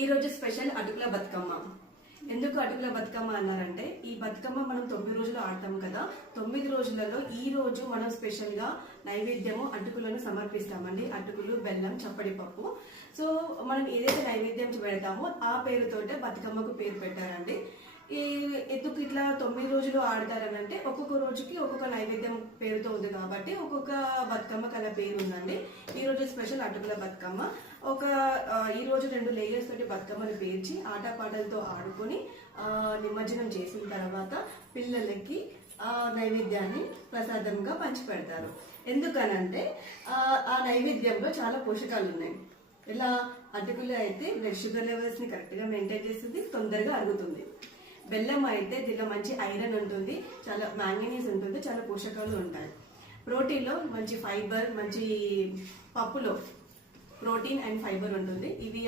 ఈ రోజు స్పెషల్ అటుకుల బతుకమ్మ. ఎందుకు అటుకుల బతుకమ్మ అన్నారంటే, ఈ బతుకమ్మ మనం 9 రోజులు ఆడతాం కదా. 9 రోజులలో ఈ రోజు మనం స్పెషల్ గా నైవేద్యము అటుకులను సమర్పిస్తామండి. అటుకులు, బెల్లం, చప్పడి పప్పు. సో మనం ఏదైతే నైవేద్యం పెడతామో ఆ పేరుతోటే బతుకమ్మకు పేరు పెట్టారండి. ఈ ఎందుకు ఇట్లా 9 రోజులు ఆడతారని అంటే, ఒక్కొక్క రోజుకి ఒక్కొక్క నైవేద్యం పేరుతో ఉంది కాబట్టి ఒక్కొక్క బతుకమ్మకి అలా పేరు ఉందండి. ఈ రోజు స్పెషల్ అటుకుల బతుకమ్మ. ఈ రోజు 2 లేయర్స్ తోటి బతుకమ్మను పేర్చి ఆటపాటలతో ఆడుకొని నిమజ్జనం చేసిన తర్వాత పిల్లలకి నైవేద్యాన్ని ప్రసాదంగా పంచిపెడతారు. ఎందుకనంటే ఆ నైవేద్యంలో చాలా పోషకాలు ఉన్నాయి. ఇలా అటుకులు అయితే బ్లడ్ షుగర్ లెవెల్స్ ని కరెక్ట్ గా మెయింటైన్ చేస్తుంది, తొందరగా అరుగుతుంది. బెల్లం అయితే దీనిలో మంచి ఐరన్ ఉంటుంది, చాలా మ్యాంగనీస్ ఉంటుంది, చాలా పోషకాలు ఉంటాయి. ప్రోటీన్లో మంచి ఫైబర్, మంచి పప్పులో ప్రోటీన్ అండ్ ఫైబర్ ఉంటుంది. ఇవి